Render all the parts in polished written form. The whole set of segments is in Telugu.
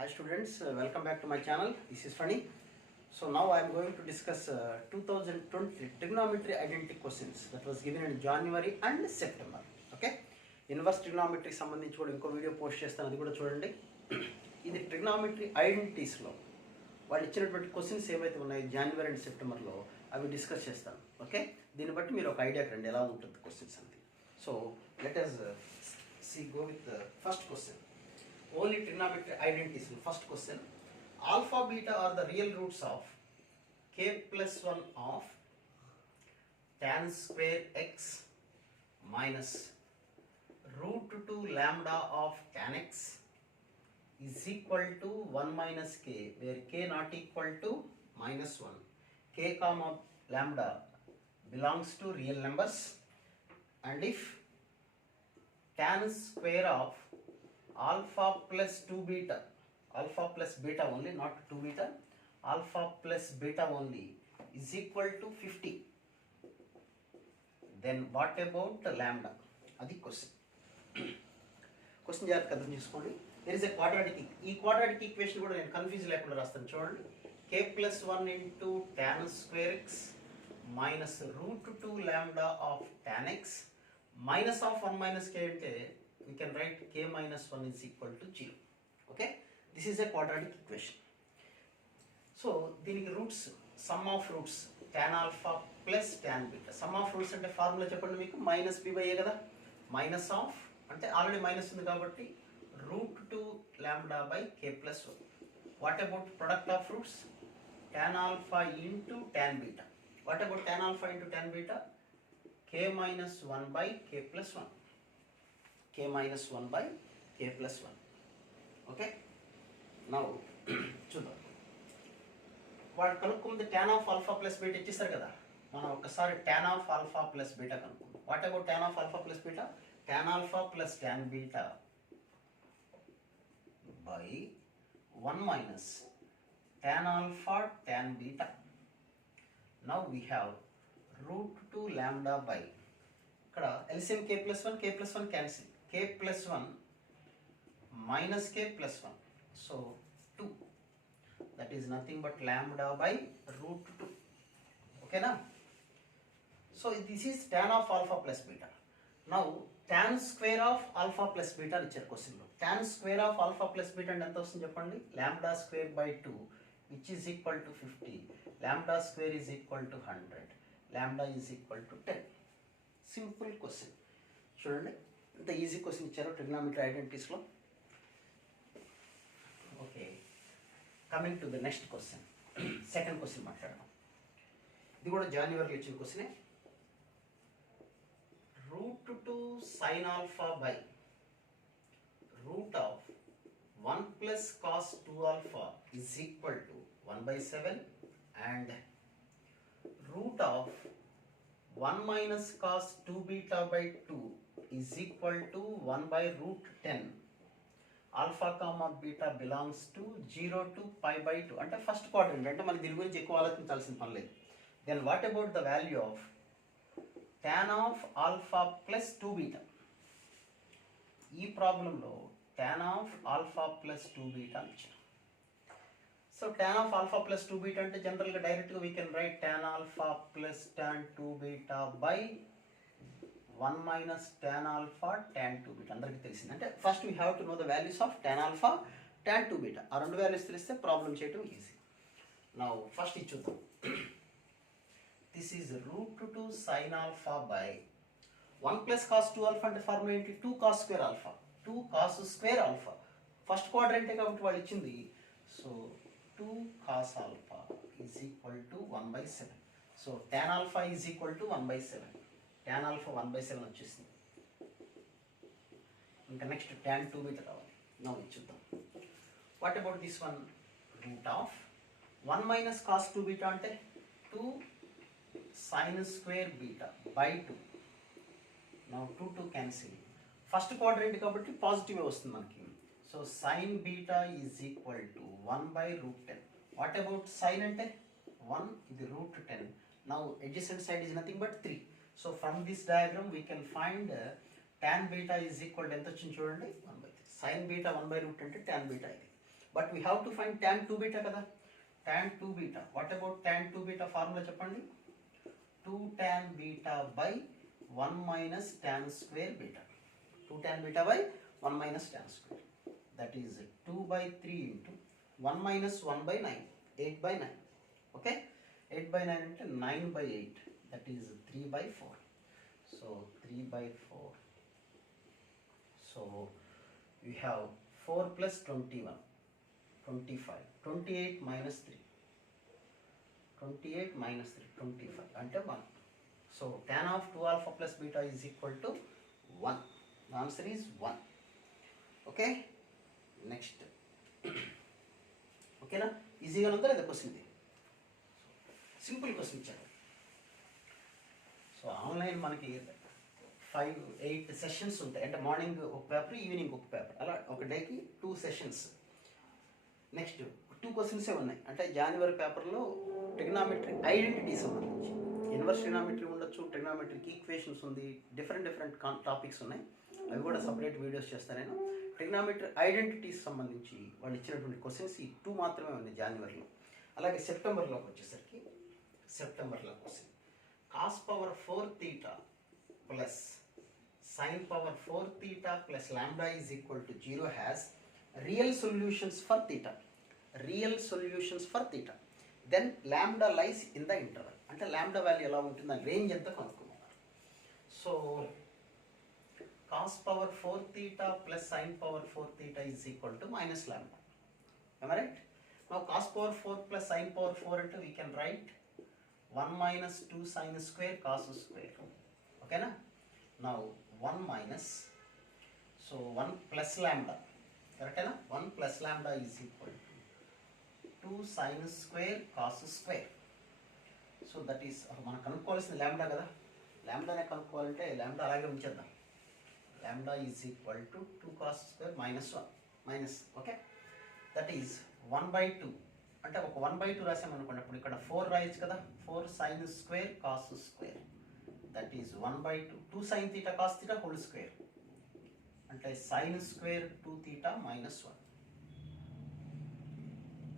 Hi students, welcome back to my channel. This is Funny. So now I am going to discuss 2020 trigonometry identity questions that was given in January and September. Okay? Inverse ట్రిగ్నామెట్రీకి సంబంధించి కూడా ఇంకో వీడియో పోస్ట్ చేస్తాను, అది కూడా చూడండి. ఇది ట్రిగ్నామెట్రీ ఐడెంటిటీస్లో వాళ్ళు ఇచ్చినటువంటి క్వశ్చన్స్ ఏవైతే ఉన్నాయో జనవరి అండ్ సెప్టెంబర్లో అవి డిస్కస్ చేస్తాను. ఓకే, దీన్ని బట్టి మీరు ఒక ఐడియాకి రండి ఎలా ఉంటుంది క్వశ్చన్స్ అంతే. So let us go with the first question. Only trigonometry identities. First question: alpha beta are the real roots of k plus 1 of tan square x minus root 2 lambda of tan x is equal to 1 minus k, where k not equal to minus 1. K comma lambda belongs to real numbers, and if tan square of alpha plus 2 beta, alpha plus beta only, not 2 beta, alpha plus beta only is equal to 50, then what about lambda? అది క్వశ్చన్ జాగ్రత్తగా అర్థం చేసుకోండి. There is a quadratic. ఈ క్వాడ్రాటిక్ ఈక్వేషన్ కూడా నేను కన్ఫ్యూజ్ లేకుండా రాస్తాను చూడండి. k plus 1 into tan square x minus root 2 lambda of tan x minus of 1 minus k అంటే we can write k minus 1 is equal to 0. Okay, this is a quadratic equation. So దీనికి roots, sum of roots tan alpha plus tan beta. Sum of roots అంటే ఫార్ములా చెప్పండి మీకు, మైనస్ b బై a కదా. మైనస్ ఆఫ్ అంటే ఆల్రెడీ మైనస్ ఉంది కాబట్టి root 2 lambda by k plus 1. What about product of roots? tan alpha into tan beta. What about tan alpha into tan beta? k minus 1 by k plus 1. k minus 1 by k plus 1. Okay, now చూద్దాం. వాడు కనుక్కుంది tan of alpha plus beta ఇచ్చేస్తారు కదా, మనం ఒకసారి tan of alpha plus beta కనుక్కుందాం. What about tan of alpha plus beta? tan alpha plus tan beta by 1 minus tan alpha tan beta. Now we have root 2 lambda by, ఇక్కడ LCM k plus 1, k plus 1 cancel, k plus 1 minus k plus 1, so 2, that is nothing but lambda by root 2. Okay na? So this is tan of alpha plus beta. Now tan square of alpha plus beta అని ఇచ్చారు క్వశ్చన్లో. tan square of alpha plus beta అంటే ఎంత వస్తుంది చెప్పండి? lambda square by 2 which is equal to 50. lambda square is equal to 100. lambda is equal to 10. Simple question చూడండి, ఇంత ఈజీ క్వశ్చన్ ఇచ్చారు ట్రిగ్నామెట్రీ ఐడెంటిటీస్లో. Okay, coming to the next question. Second question మాట్లాడదాం. ఇది కూడా జనవరిలో ఇచ్చిన క్వశ్చనే. Root 2 sin alpha by root of 1 plus cos 2 alpha is equal to 1 by 7, and root of 1 minus cos 2 beta by 2 is equal to 1 by root 10. Alpha comma beta belongs to 0 to pi by 2. అంటే ఫస్ట్ క్వాడ్రంట్, అంటే మనకి దీని గురించి ఎక్కువ ఆలోచించాల్సిన పని లేదు. Then what about the value of tan of alpha plus 2 beta? ఈ ప్రాబ్లంలో tan of alpha plus 2 beta ఇచ్చారు. So tan of alpha plus 2 beta అంటే జనరల్గా డైరెక్ట్గా we can write tan alpha plus tan 2 beta by 1 minus tan alpha tan 2 beta. అందరికీ తెలిసింది. అంటే first we have to know the values of tan alpha tan 2 beta. ఆ రెండు వాల్యూస్ తెలిస్తే ప్రాబ్లం చేయడం ఈజీ. నౌ ఫస్ట్ ఇది చూద్దాం. This is root 2 sin alpha by 1 plus cos 2 alpha అంటే ఫార్ములా ఏంటి? 2 cos square alpha. 2 cos square alpha first క్వాడ్రంటే కాబట్టి వాళ్ళు ఇచ్చింది. So 2 cos alpha is equal to 1 by 7. So tan alpha is equal to 1 by 7. tan alpha 1 by 7 వచ్చేసింది. ఇంకా నెక్స్ట్ tan 2 beta కావాలి. నౌ చూద్దాం. What about this one? Root of 1 minus cos 2 beta అంటే 2 sin square beta by 2. Now 2 cancel. First quadrant కాబట్టి పాజిటివ్ వస్తుంది మనకి. So sin beta is equal to 1 by root 10. What about sin అంటే 1, ఇది root 10. Now adjacent side is nothing but 3. So from this diagram we can find tan beta is equal to ఎంత వచ్చింది చూడండి? 1 by 3. sin beta 1 by root అంటే tan beta ఇది. But we have to find tan 2 beta కదా. tan 2 beta, what about tan 2 beta formula చెప్పండి. 2 tan beta by 1 minus tan square beta. 2 tan beta by 1 minus tan square. That is 2 by 3 into 1 minus 1 by 9, 8 by 9. Okay, 8 by 9 into 9 by 8, that is 3 by 4. So 3 by 4. So we have 4 plus 21, 25. 28 minus 3. 28 minus 3, 25 అంటే 1. So tan of 2 alpha plus beta is equal to 1. The answer is 1. Okay, next. ఓకేనా, ఈజీగా ఉందా లేదా క్వశ్చన్? ఇది సింపుల్ క్వశ్చన్ ఇచ్చారు. సో ఆన్లైన్ మనకి 5-8 సెషన్స్ ఉంటాయి. అంటే మార్నింగ్ ఒక పేపర్, ఈవినింగ్ ఒక పేపర్, అలా ఒక డేకి 2 సెషన్స్. నెక్స్ట్ 2 క్వశ్చన్సే ఉన్నాయి. అంటే జనవరి పేపర్లో ట్రిగ్నామెట్రీ ఐడెంటిటీ సంబంధించి ఇన్వర్స్ ట్రిగ్నామెట్రీ ఉండొచ్చు, ట్రిగ్నామెట్రీకి ఈక్వేషన్స్ ఉంది, డిఫరెంట్ టాపిక్స్ ఉన్నాయి. అవి కూడా సపరేట్ వీడియోస్ చేస్తాను నేను. ట్రిగ్నామెట్రీ ఐడెంటిటీస్ సంబంధించి వాళ్ళు ఇచ్చినటువంటి క్వశ్చన్స్ ఈ 2 మాత్రమే ఉన్నాయి జనవరిలో. అలాగే సెప్టెంబర్లోకి వచ్చేసరికి సెప్టెంబర్లో question cos power 4 theta plus sin power 4 theta plus lambda is equal to 0 has real solutions for theta. Real solutions for theta. Then lambda lies in the interval. అంటే lambda వాల్యూ ఎలా ఉంటుందని రేంజ్ ఎంత కనుక్కున్నారు. So cos power 4 theta plus sin power 4 theta is equal to minus lambda. Am I right? Now cos power 4 plus sin power 4 అంటే we can write 1 minus 2 sin square cos square. Okay na? Now 1 minus, so 1 plus lambda, correct na? 1 plus lambda is equal to 2 sin square cos square. So that is మనం కనుక్కోవాల్సిన lambda కదా. lambdaనే కనుక్కోవాలంటే lambda అలాగే ఉంచేద్దాం. lambda is equal to 2 cos square minus 1 minus, okay, that is 1 by 2. అంటే ఒక 1 by 2 రాసామనుకోండి, అప్పుడు ఇక్కడ 4 రాయొచ్చు కదా. 4 sin square cos square, that is 1 by 2. 2 sin theta cos theta whole square, అంటే sin square 2 theta minus 1.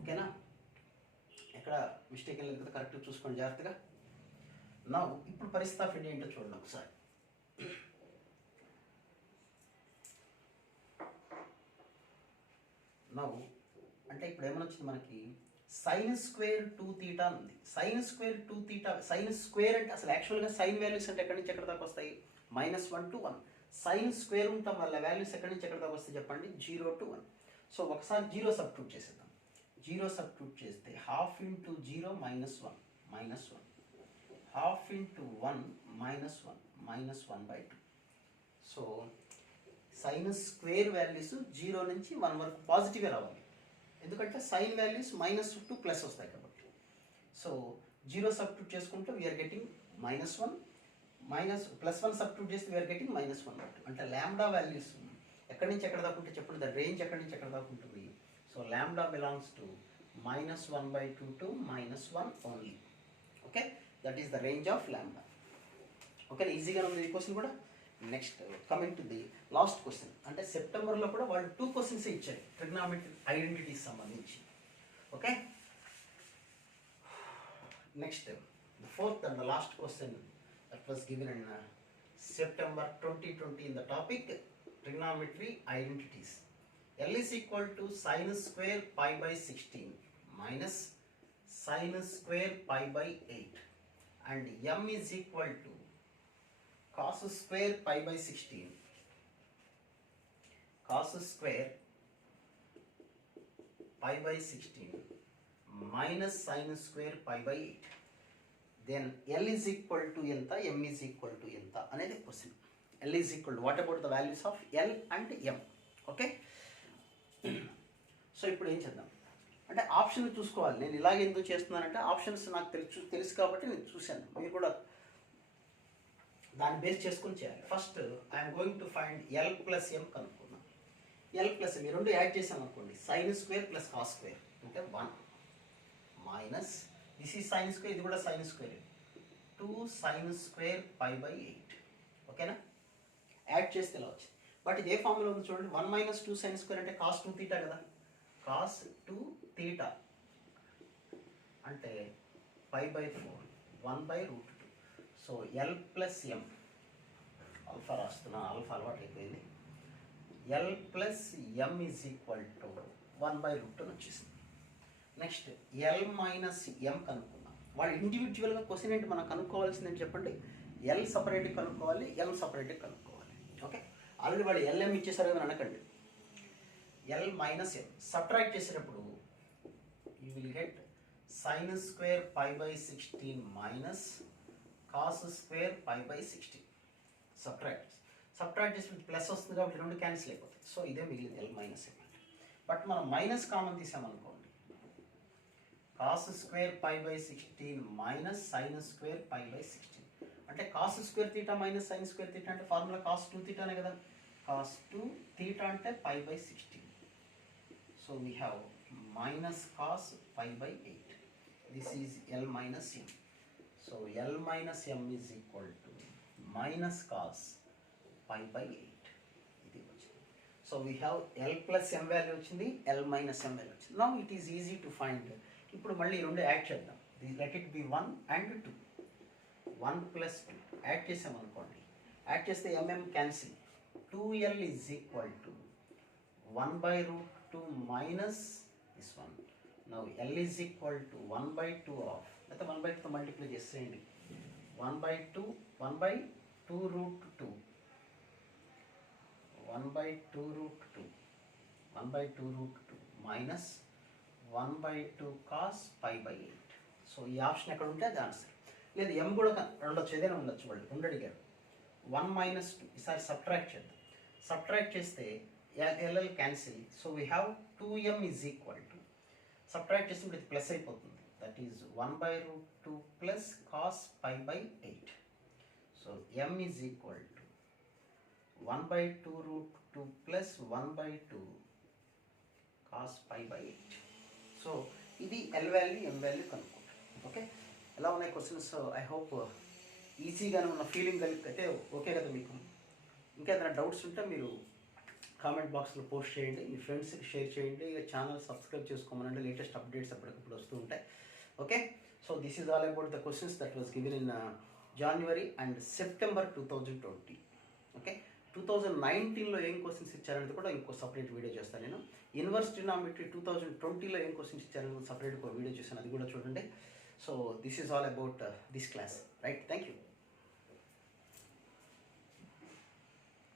ఓకేనా, ఇక్కడ మిస్టేక్ ఏం లేదు కదా, కరెక్ట్గా చూసుకోండి జాగ్రత్తగా. నా ఇప్పుడు పరిస్థితి ఆఫ్ ఇండియా ఏంటో చూడండి ఒకసారి. నా అంటే ఇప్పుడు ఏమైనా వచ్చింది మనకి, సైన్ స్క్వేర్ 2 theta ఉంది. Sine square 2 theta, sine square అంటే అసలు యాక్చువల్గా సైన్ వాల్యూస్ అంటే ఎక్కడి నుంచి ఎక్కడ దాకా వస్తాయి? -1 to 1. సైన్ స్క్వేర్ ఉండటం వల్ల వాల్యూస్ ఎక్కడి నుంచి ఎక్కడ దాకా వస్తాయి చెప్పండి? 0 to 1. సో ఒకసారి 0 సబ్స్టిట్యూట్ చేసేద్దాం. 0 సబ్స్టిట్యూట్ చేస్తే ½ into 0 -1 -1, ½ into 1 -1 -1/2. So sine square values 0 నుంచి 1 వరకు పాజిటివ్గా రావాలి, ఎందుకంటే సైన్ వాల్యూస్ -2 to ప్లస్ వస్తాయి కాబట్టి. సో 0 సబ్స్టిట్యూట్ చేసుకుంటే వీఆర్ గెటింగ్ -1 +1 సబ్స్టిట్యూట్ చేస్తే వీఆర్ గెటింగ్ -1/2. అంటే లాంబ్డా వాల్యూస్ ఎక్కడి నుంచి ఎక్కడ దాకా ఉంటే చెప్పండి, ద రేంజ్ ఎక్కడి నుంచి ఎక్కడ దాకా ఉంటుంది? So lambda belongs to -1/2 to -1 only. Okay, that is the range of lambda. Okay, ఈజీగా ఉంది ఈ క్వశ్చన్ కూడా. Next coming to the last question. అంటే సెప్టెంబర్లో కూడా వాళ్ళు 2 క్వశ్చన్స్ ఇచ్చారు ట్రిగ్నామెట్రీ ఐడెంటిటీస్ సంబంధించి. Okay, next the fourth and the last question that was given in September 2020 in the topic trigonometry identities. L is equal to sin square pi by 16 minus sin square pi by 8 and m is equal to cos square pi by 16 cos square pi by 16 minus sin square pi by 8. Then L is equal to ఎంత, M is equal to ఎంత అనేది question. L is equal to, what about the values of L and M? Okay, so ఇప్పుడు ఏం చేద్దాం అంటే ఆప్షన్ చూసుకోవాలి. నేను ఇలాగ ఎందుకు చేస్తున్నానంటే ఆప్షన్స్ నాకు తెలుసు కాబట్టి నేను చూశాను, మీరు కూడా దాన్ని బేస్ చేసుకుని చేయాలి. First I'm going to find L plus M కనుక్కున్నాం. L plus M ఈ రెండు యాడ్ చేసాం అనుకోండి, sine square plus cos square అంటే 1 minus this is sine square, ఇది కూడా sine square, 2 sin square pi by 8. ఓకేనా, యాడ్ చేస్తే ఇలా వచ్చింది. బట్ ఇది ఏ ఫార్ములా ఉంది చూడండి, 1 - 2 sin square అంటే cos 2 theta కదా. కాస్ 2 తీటా అంటే pi by 4 1/√2. So L plus M, alpha రాస్తున్నాను, ఆల్ఫా అలవాటు అయిపోయింది. L plus M is equal to 1/√2 వచ్చేసింది. నెక్స్ట్ ఎల్ మైనస్ ఎం కనుక్కుందాం. వాళ్ళు ఇండివిజువల్గా క్వశ్చన్ ఏంటి మనం కనుక్కోవాల్సిందని చెప్పండి. ఎల్ సపరేట్గా కనుక్కోవాలి, ఎం సపరేట్గా కనుక్కోవాలి. ఓకే, ఆల్రెడీ వాళ్ళు ఎల్ఎం ఇచ్చేసారు కదా అనకండి. ఎల్ మైనస్ ఎం సబ్ట్రాక్ట్ చేసేటప్పుడు you will get sin square pi by 16 minus cos square pi by 16. Subtract చేసి ప్లస్ వస్తుంది కాబట్టి రెండు క్యాన్సిల్ అయిపోతుంది. సో ఇదే మిగిలింది ఎల్ మైనస్ ఎం. బట్ మనం మైనస్ కామన్ తీసామనుకోండి, cos square pi by 16 minus sine square pi by 16. అంటే cos square theta minus sine square theta అంటే ఫార్ములా కాస్ 2 తీటానే కదా. కాస్ 2 తీటా అంటే pi by 16. So we have minus cos pi by 8. This is L minus M. So L minus M is equal to minus cos pi by 8. So we have L plus M value వచ్చింది, L minus M value వచ్చింది. Now it is easy to find. ఇప్పుడు మళ్ళీ రెండు యాడ్ చేద్దాం. Let it be 1 and 2. 1 plus 2 add చేసామనుకోండి, యాడ్ చేస్తే MM cancel. 2L is equal to 1/√2 minus this one. Now L is equal to 1/2 of, అయితే 1/2 మల్టిప్లై చేసేయండి. 1/2 1/2√2 1/2√2 1/2√2 minus 1/2 cos pi by 8. So ఈ ఆప్షన్ ఎక్కడ ఉంటే అది ఆన్సర్. లేదు ఎం కూడా ఉండొచ్చు, ఏదైనా ఉండొచ్చు. వాళ్ళు రెండు అడిగారు. 1 minus 2 ఈసారి సబ్ట్రాక్ట్ చేద్దాం. సబ్ట్రాక్ట్ చేస్తే L L cancel. So we have 2m is equal to, subtract చేసినప్పుడు ఇది ప్లస్ అయిపోతుంది. That is 1/√2 plus cos pi by 8. So m is equal to 1/2√2 plus 1/2 cos pi by 8. So ఇది ఎల్ వాల్యూ ఎం వాల్యూ కనుక్కుంటాం. ఓకే, ఎలా ఉన్నాయి క్వశ్చన్స్? ఐ హోప్ ఈజీగానే ఉన్న ఫీలింగ్ కలిగితే ఓకే కదా మీకు? ఇంకా ఏదైనా డౌట్స్ ఉంటే మీరు కామెంట్ బాక్స్లో పోస్ట్ చేయండి, మీ ఫ్రెండ్స్కి షేర్ చేయండి, ఛానల్ సబ్స్క్రైబ్ చేసుకోమనండి. లేటెస్ట్ అప్డేట్స్ అప్పటికప్పుడు వస్తూ ఉంటాయి. Okay, so this is all about the questions that was given in January and September 2020. ఓకే, 2019లో ఏం క్వశ్చన్స్ ఇచ్చారనేది కూడా ఇంకో సపరేట్ వీడియో చేస్తాను నేను. ఇన్వర్స్ ట్రిగ్నోమెట్రీ 2020లో ఏం క్వశ్చన్స్ ఇచ్చారనేది సపరేట్ ఒక వీడియో చేశాను, అది కూడా చూడండి. So this is all about this class, right? Thank you.